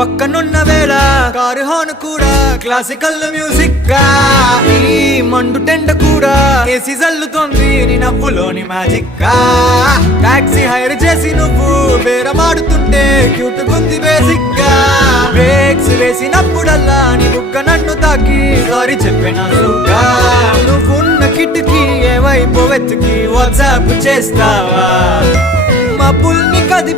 పక్కనున్న వేళ car horn కూడా క్లాసికల్ మ్యూజిక్ గా, ఈ మండు టెండ కూడా ఏసీ జల్లుతోంది నీ నవ్వులోని మ్యాజిక్ గా. టాక్సీ హైర్ చేసి నువ్వు బేరమాడుతుంటే క్యూట్ గుంది బేసిక్ గా. బ్రేక్స్ వేసినప్పుడల్లా నీ బుగ్గ నన్ను తాకి సారీ చెప్పిన సుగా. నువ్వున్న కిటికీ ఏ వైపు వెతికి వాట్సాప్ చేస్తావా, మా పుల్ని కది